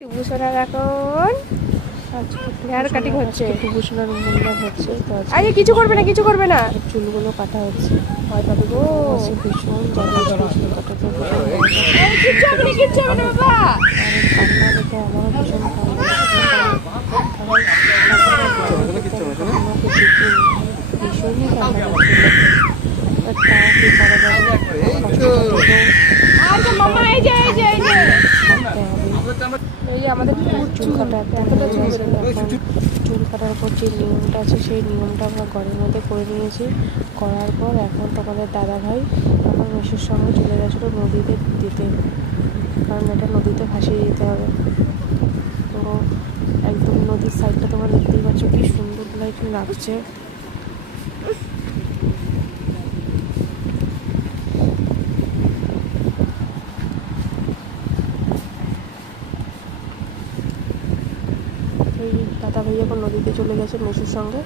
টুবুসোনার এখন hair cutting হচ্ছে, টুবুসোনার মুন্ডন হচ্ছে। তো আরে কিছু করবে না, কিছু করবে না, চুলগুলো কাটা হচ্ছে। ভয় পাবে গো। ভীষণ জ্বালা চুল কাটাতে কিচ্ছু হবে না, কিচ্ছু হবে না বাবা। কান্না দেখে আমারও ভীষণ ভীষণই কান্না করছিল। তাও কি করা যাবে, আচ্ছা মামা এই যে এই যে এই যে থাকতে হবে। এই যে আমাদের চুল কাটা এতটা চুল এখন চুল কাটার পর যে নিয়মটা আছে সেই নিয়মটা আমরা ঘরের মধ্যে করে নিয়েছি। করার পর এখন তোমাদের দাদা ভাই আমার মেসের সঙ্গে চলে গেছিলো নদীতে দিতে, কারণ এটা নদীতে ভাসিয়ে দিতে হবে। তো একদম নদীর সাইডটা তোমরা দেখতেই পাচ্ছ কি সুন্দর লাগছে। এই দাদা ভাই এখন নদীতে চলে গেছে মেসুর সঙ্গে।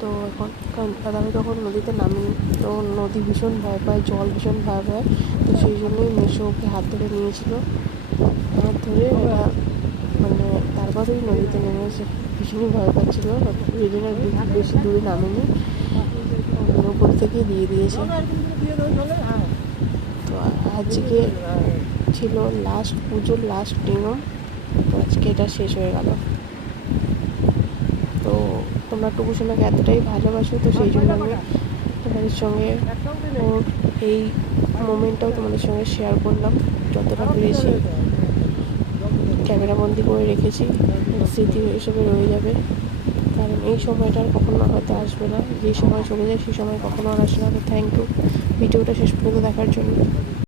তো এখন দাদা ভাই তখন নদীতে নামেনি, তো নদী ভীষণ ভয় পায়, জল ভীষণ ভয় পায়। তো সেই জন্যই মেসো ওকে হাত ধরে নিয়েছিল, হাত ধরে এটা মানে তারপরেই নদীতে নেমেছে। ভীষণই ভয় পাচ্ছিলো, ওই জন্য বেশি দূরে নামেনি, ওপর থেকেই দিয়ে দিয়েছে। তো আজকে ছিল লাস্ট পুজোর লাস্ট নিয়ম, তো আজকে এটা শেষ হয়ে গেল। তো তোমরা টুকুসোনাকে এতটাই ভালোবাসো, তো সেই জন্য আমি তোমাদের সঙ্গে ওর এই মোমেন্টটাও তোমাদের সঙ্গে শেয়ার করলাম। যতটা পেরেছি ক্যামেরাবন্দি করে রেখেছি, স্মৃতি হিসেবে রয়ে যাবে। কারণ এই সময়টা আর কখনো হয়তো আসবে না, যেই সময় চলে যায় সেই সময় কখনো আর আসে না। তো থ্যাংক ইউ ভিডিওটা শেষ পর্যন্ত দেখার জন্য।